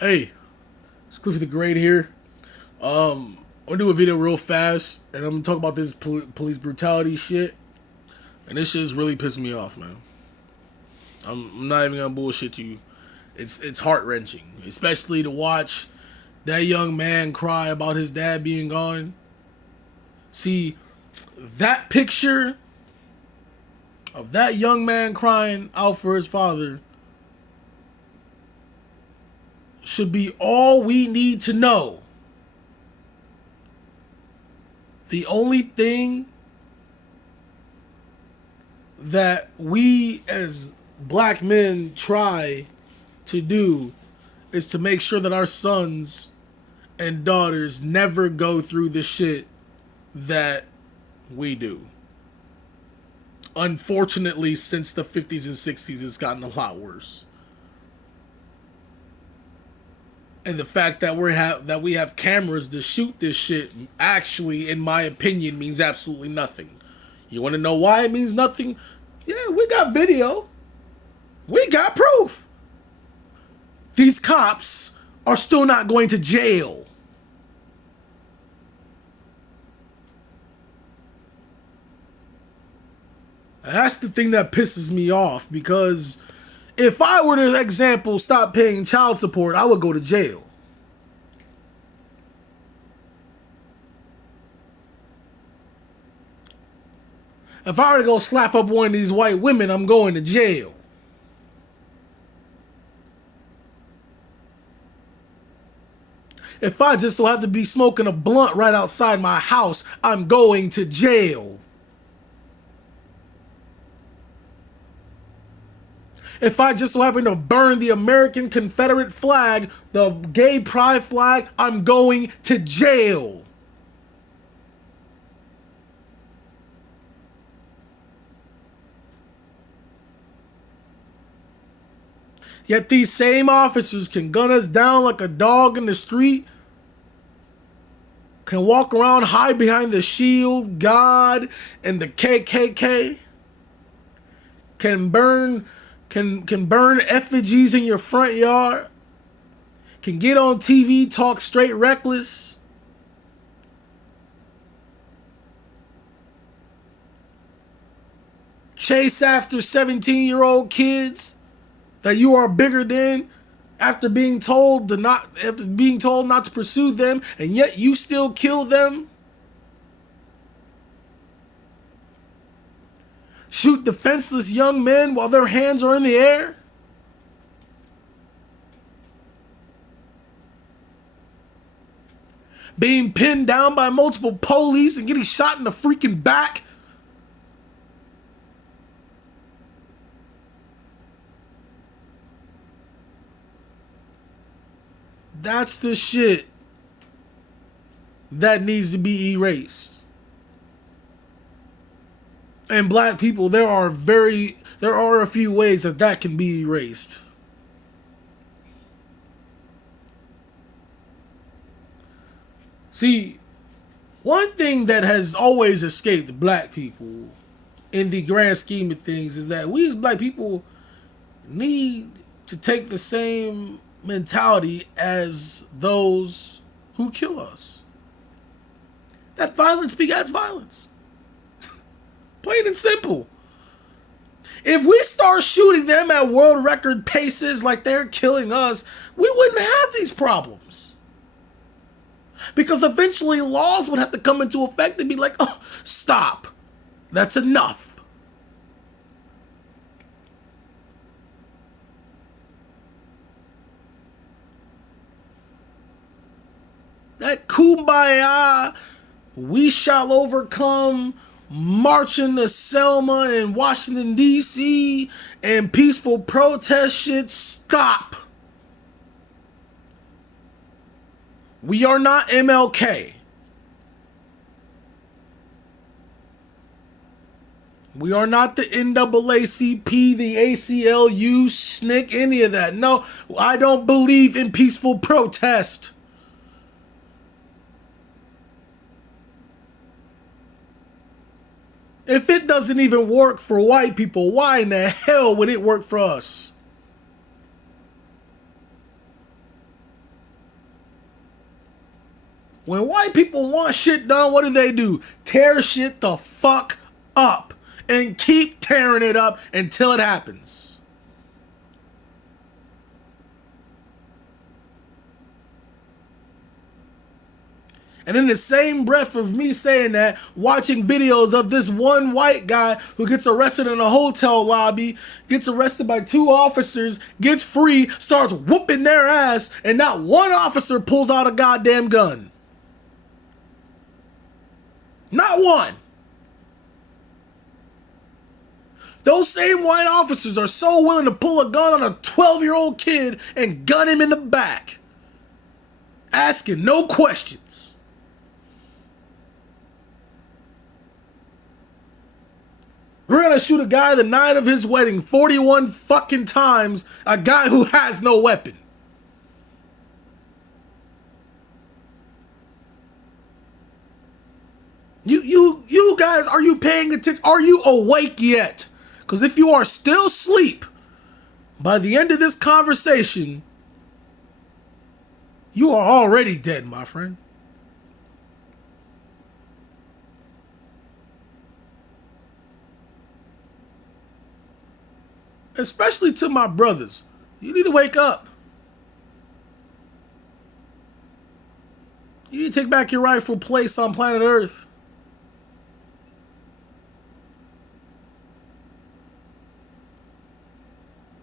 Hey, it's Cliffy the Great here. I'm gonna do a video real fast, and I'm gonna talk about this police brutality shit. And this shit is really pissing me off, man. I'm not even gonna bullshit you. It's heart wrenching, especially to watch that young man cry about his dad being gone. See, that picture of that young man crying out for his father should be all we need to know. The only thing that we as black men try to do is to make sure that our sons and daughters never go through the shit that we do. Unfortunately, since the 50s and 60s, it's gotten a lot worse. And the fact that we have cameras to shoot this shit actually, in my opinion, means absolutely nothing. You want to know why it means nothing? Yeah, we got video. We got proof. These cops are still not going to jail. And that's the thing that pisses me off, because if I were to, example, stop paying child support, I would go to jail. If I were to go slap up one of these white women, I'm going to jail. If I just so have to be smoking a blunt right outside my house, I'm going to jail. If I just so happen to burn the American Confederate flag, the gay pride flag, I'm going to jail. Yet these same officers can gun us down like a dog in the street, can walk around, hide behind the shield, God, and the KKK, can burn effigies in your front yard, can get on TV, talk straight reckless, chase after 17-year-old kids that you are bigger than after being told not to pursue them, and yet you still kill them. Shoot defenseless young men while their hands are in the air. Being pinned down by multiple police and getting shot in the freaking back. That's the shit that needs to be erased. And black people, there are a few ways that can be erased. See, one thing that has always escaped black people in the grand scheme of things is that we as black people need to take the same mentality as those who kill us. That violence begets violence. Plain and simple. If we start shooting them at world record paces like they're killing us, we wouldn't have these problems. Because eventually laws would have to come into effect and be like, oh, stop. That's enough. That kumbaya, we shall overcome, marching to Selma and Washington, D.C., and peaceful protest shit, stop. We are not MLK. We are not the NAACP, the ACLU, SNCC, any of that. No, I don't believe in peaceful protest. If it doesn't even work for white people, why in the hell would it work for us? When white people want shit done, what do? Tear shit the fuck up and keep tearing it up until it happens. And in the same breath of me saying that, watching videos of this one white guy who gets arrested in a hotel lobby, gets arrested by 2 officers, gets free, starts whooping their ass, and not one officer pulls out a goddamn gun. Not one. Those same white officers are so willing to pull a gun on a 12-year-old kid and gun him in the back, asking no questions. We're gonna shoot a guy the night of his wedding 41 fucking times, a guy who has no weapon. You guys, are you paying attention? Are you awake yet? Because if you are still asleep by the end of this conversation, you are already dead, my friend. Especially to my brothers. You need to wake up. You need to take back your rightful place on planet Earth.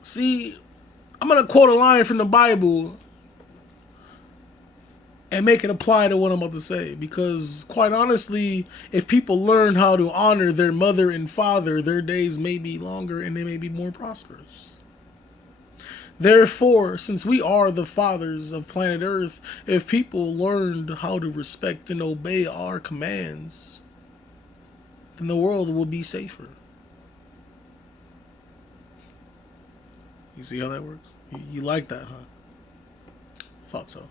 See, I'm going to quote a line from the Bible and make it apply to what I'm about to say. Because, quite honestly, if people learn how to honor their mother and father, their days may be longer and they may be more prosperous. Therefore, since we are the fathers of planet Earth, if people learned how to respect and obey our commands, then the world will be safer. You see how that works? You like that, huh? Thought so.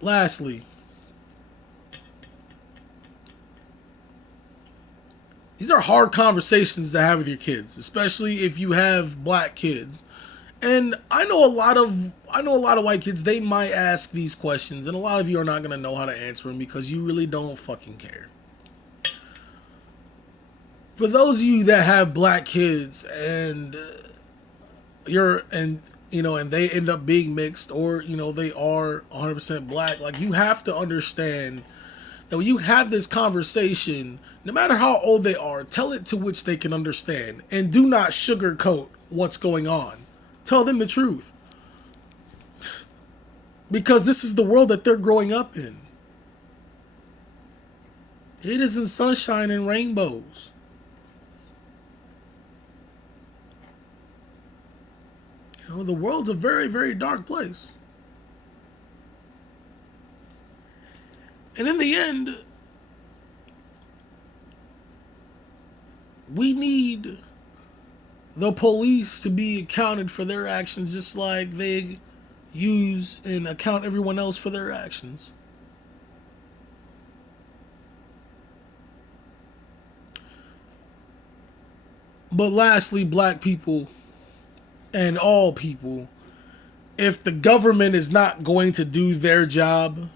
Lastly, these are hard conversations to have with your kids, especially if you have black kids. And I know a lot of white kids, they might ask these questions, and a lot of you are not going to know how to answer them because you really don't fucking care. For those of you that have black kids and and they end up being mixed, or they are 100% black, like, you have to understand that when you have this conversation, no matter how old they are, tell it to which they can understand, and do not sugarcoat what's going on. Tell them the truth, because this is the world that they're growing up in. It isn't sunshine and rainbows. The world's a very, very dark place. And in the end, we need the police to be accounted for their actions, just like they use and account everyone else for their actions. But lastly, black people and all people, if the government is not going to do their job,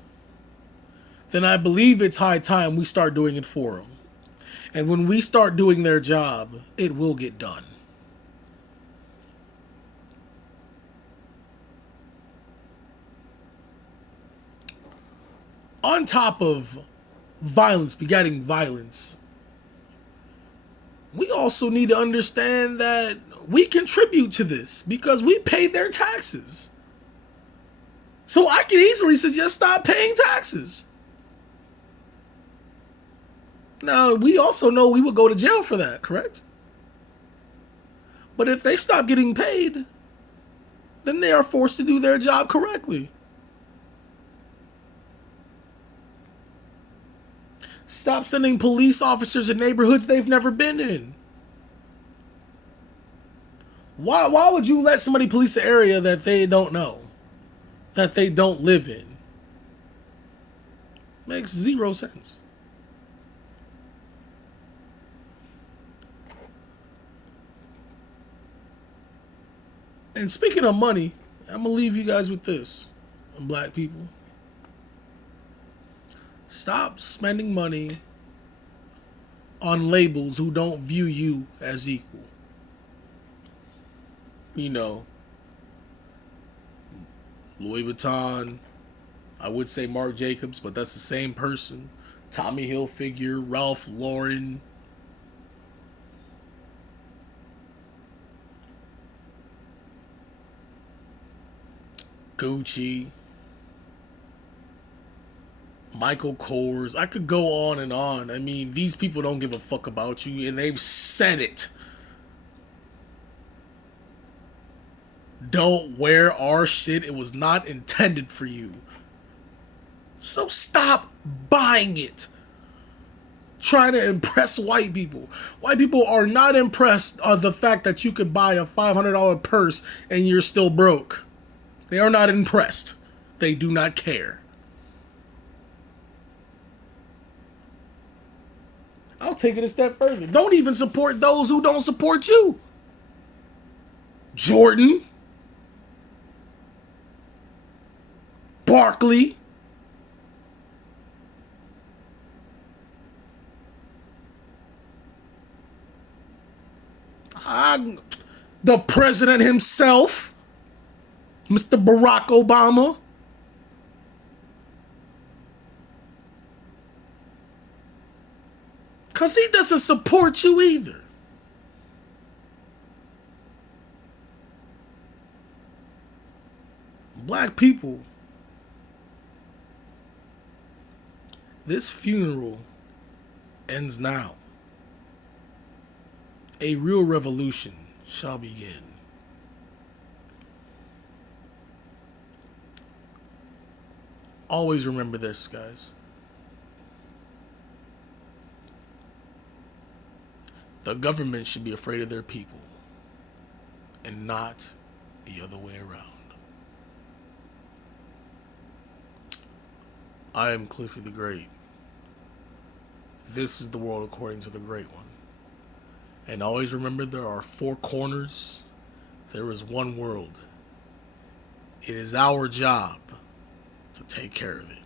then I believe it's high time we start doing it for them. And when we start doing their job, it will get done. On top of violence begetting violence, we also need to understand that we contribute to this because we pay their taxes. So I can easily suggest stop paying taxes. Now, we also know we would go to jail for that, correct? But if they stop getting paid, then they are forced to do their job correctly. Stop sending police officers in neighborhoods they've never been in. Why would you let somebody police an area that they don't know, that they don't live in? Makes zero sense. And speaking of money, I'm gonna leave you guys with this. Black people, stop spending money on labels who don't view you as equal. You know, Louis Vuitton, I would say Marc Jacobs, but that's the same person. Tommy Hilfiger, Ralph Lauren, Gucci, Michael Kors. I could go on and on. I mean, these people don't give a fuck about you, and they've said it. Don't wear our shit. It was not intended for you. So stop buying it. Trying to impress white people. White people are not impressed of the fact that you could buy a $500 purse and you're still broke. They are not impressed. They do not care. I'll take it a step further. Don't even support those who don't support you. Jordan, Barkley, the president himself, Mr. Barack Obama. Because he doesn't support you either. Black people, this funeral ends now. A real revolution shall begin. Always remember this, guys. The government should be afraid of their people and not the other way around. I am Cliffy the Great. This is the world according to the Great One. And always remember, there are four corners. There is one world. It is our job to take care of it.